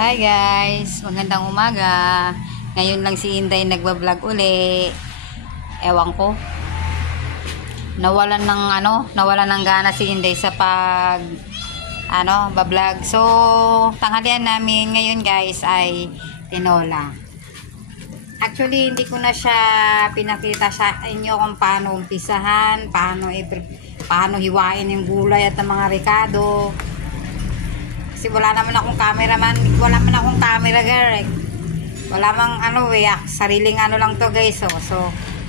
Hi guys, magandang umaga. Ngayon lang si Inday nagba-vlog uli. Ewan ko. Nawalan ng gana si Inday sa ba-vlog. So, tanghalian namin ngayon guys ay tinola. Actually, hindi ko na siya pinakita sa inyo kung paano umpisahan, paano hiwain yung gulay at ang mga ricado. Kasi wala naman akong cameraman, wala man akong camera girl. Wala mang sariling lang to guys. So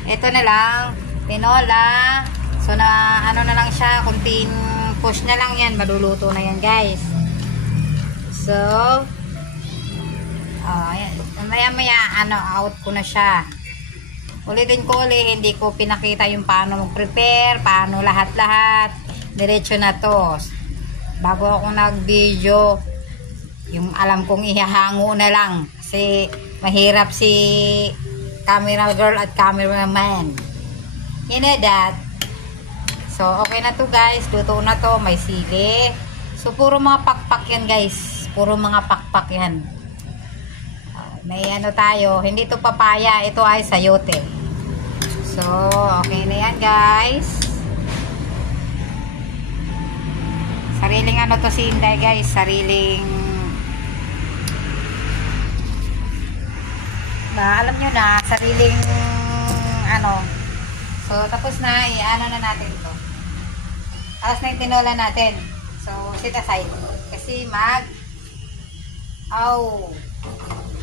ito na lang, tinola. So na lang siya, kunting push na lang yan, maluluto na yan guys. So ayan, maya out ko na siya. Ulitin ko hindi ko pinakita yung paano mag-prepare, paano lahat-lahat. Diretso na to. Bago ako nag-video, yung alam kong ihahango na lang. Kasi mahirap si camera girl at cameraman. You know that? So, okay na to guys. Luto na to. May sili. So, puro mga pakpak yan guys. Puro mga pakpak yan. May tayo. Hindi to papaya. Ito ay sayote. So, okay na yan guys. Sariling to si Inday guys, sariling alam nyo na, sariling so tapos na, na natin to. Tapos na yung tinola natin. So sit aside kasi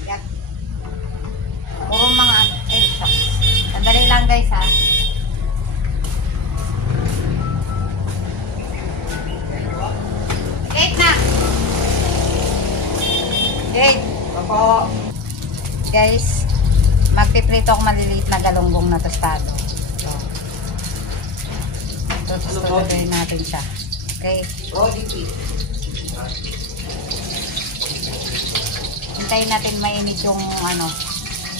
yak. Puro mga sandali lang guys ha. Opo. Guys, magpiprito ako maliliit na galunggong na tostado. So, tutuloy natin siya. Okay. Hintayin natin mainit yung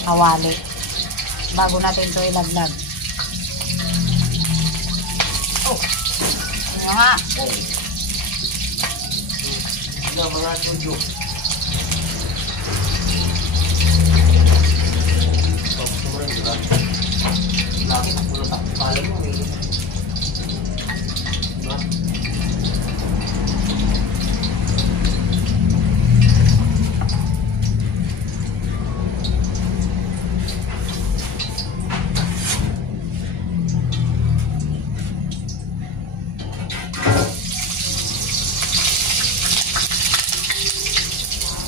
kawali bago natin ito ilaglag. Ano nga? Mga tuyo. Laki na pula tak pala mo.